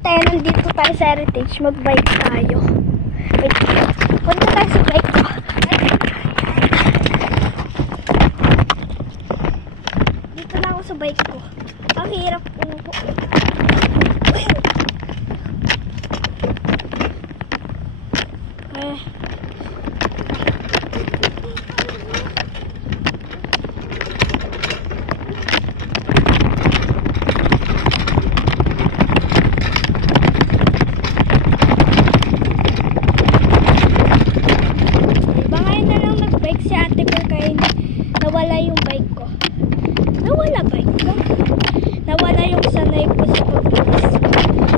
ate, nandito tayo sa Heritage. Mag-bike tayo. Wait, punta tayo sa bike ko. Dito na ako sa bike ko. Ang hirap umupo. Nawala yung bike ko. Nawala bike ko. Nawala yung sanay ko sa pagbilis.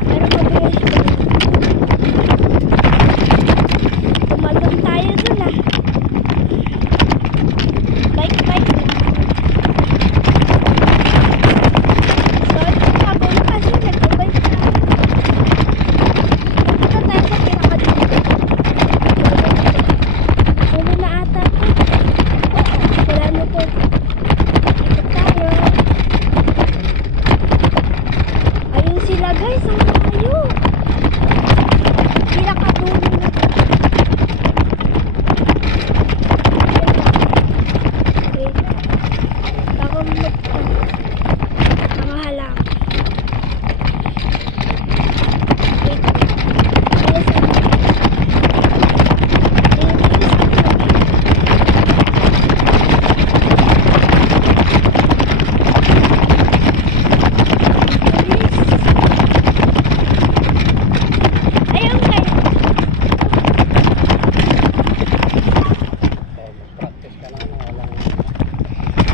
Pero mabilis ko. Tumalon tayo dun ah. Bike. So, ito habang kasi nag-bike na. Punta tayo sa pinakadito. Huli na ata po. Wala na po. Ikot tayo. Ayun sila guys. Ang tayo. Hindi nakatulong na po. Wait. Bago mga halang. Wait.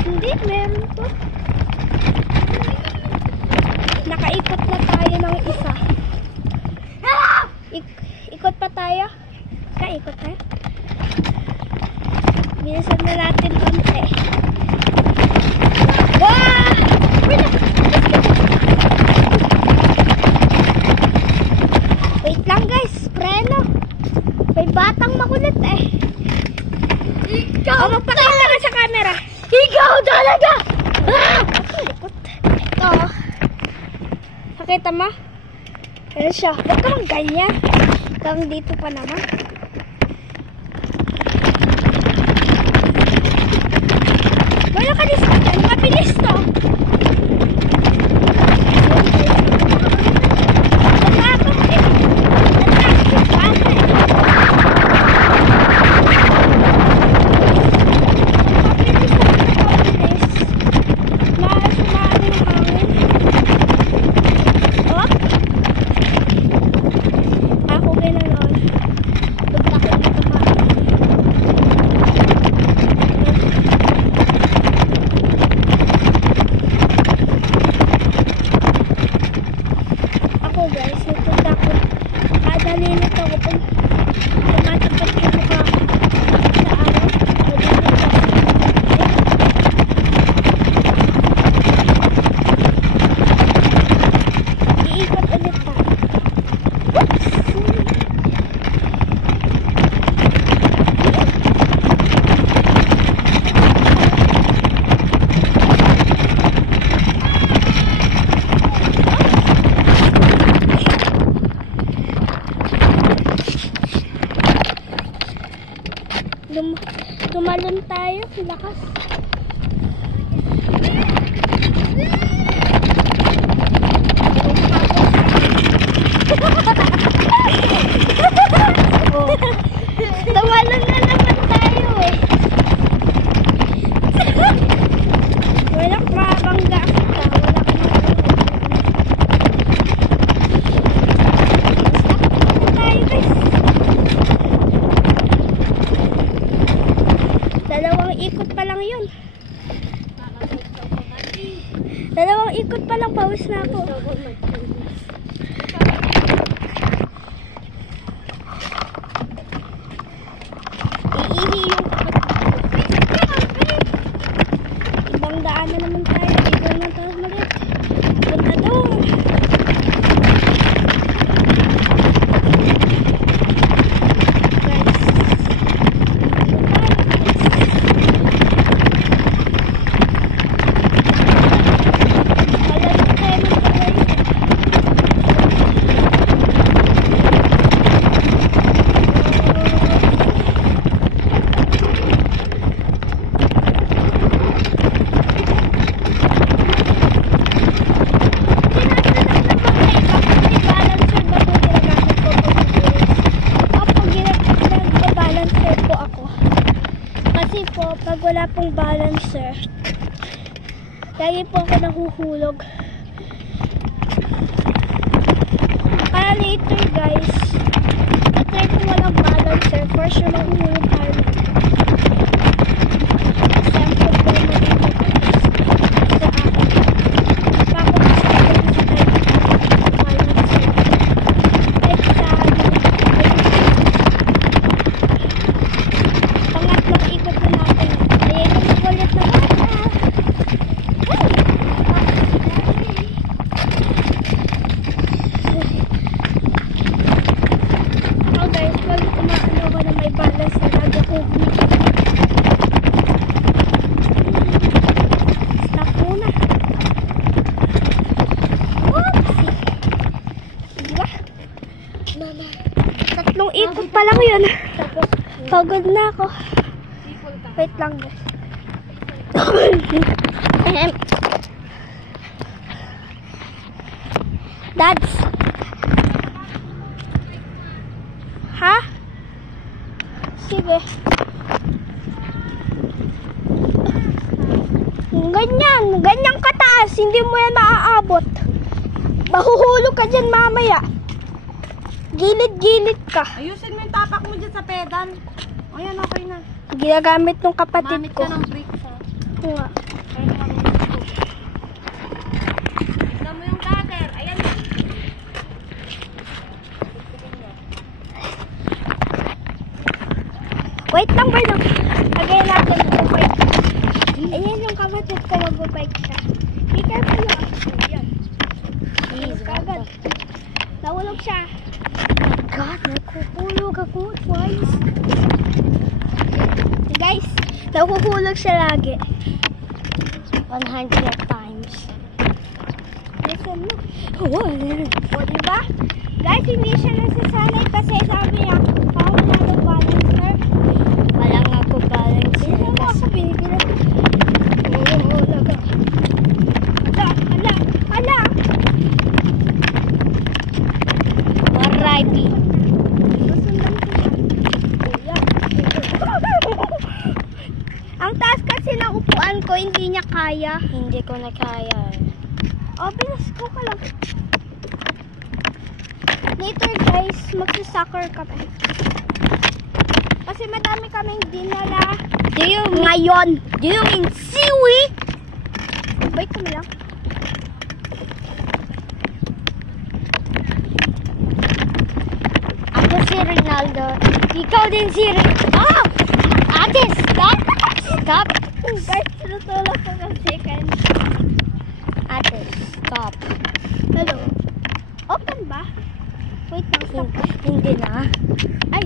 Hindi, meron po. Nakaikot na tayo ng isa. Ikot pa tayo. Ikot tayo. Bilisan na natin konti. Wow! Wait lang guys, preno. May batang makulit eh. Ikaw! Magpakita ka sa camera. Ikaw talaga! Ah! Ito. Nakita mo? Ayan siya. Huwag ka mang ganyan. Hanggang dito pa naman. Wala ka din sa akin. Mabilis to. Guys, nagpunta ko. Nalilit ako kung tumatapat ko mukha sa araw. Iikot ulit tayo. Tumalon tayo, lakas. Tumalon na naman tayo eh. Walang mabangga kita. Tayo guys. Dalawang ikot pa lang yun. Hindi po ako nahuhulog. Kaya later guys, try ko walang balancer. For sure mahuhulog tayo. Example po magiging sa akin. Tapos sa akin balancer. Like sa pangatlong ikot na natin. Ayan yung ulit na bata. Oh guys, pag umaano ako na may balance na nag-ugly. Stop muna. Oopsie. Diba? Tatlong ikot pa lang yun. Pagod na ako. Wait lang guys. Dads. Ha? Sige. Ganyan kataas, hindi mo yan maaabot. Mahuhulog ka dyan mamaya. Gilid-gilid ka. Ayusin mo yung tapak mo dyan sa pedal. O yan, okay na. Ginagamit ng kapatid Gamit ko. ka ng brakes ha. Oo nga. Tignan mo yung cutter. Ayan. Wait lang, Berno. Lagay natin yung bike. Ayan yung kapatid ko, mag-bike siya. Be careful lang. Ayan. Kagad. Nahulog siya. God, nakuhulog ako twice. Guys, nakuhulog siya lagi. 100 times. Listen mo. O, diba? Guys, hindi siya nasasanay kasi sabi niya, wala ng balancer. Wala nga ako balancer. Hindi mo ako binibilang. Oo, laga. Hala. Maripi. Ang taas kasi ng upuan ko, hindi niya kaya. Hindi ko na kaya. O, pinasko ka lang. Later guys, magsa-soccer kami. Kasi madami kaming dinala. Ngayon. Do you mean seaweed? Wait kami lang. Ako si Ronaldo. Ikaw din si Ronaldo. Oh! Ate, stop! Stop! Guys, tinutulak ko ng second. Ate, stop. Hello. Open ba? Wait lang, stop. Hindi na. Ay.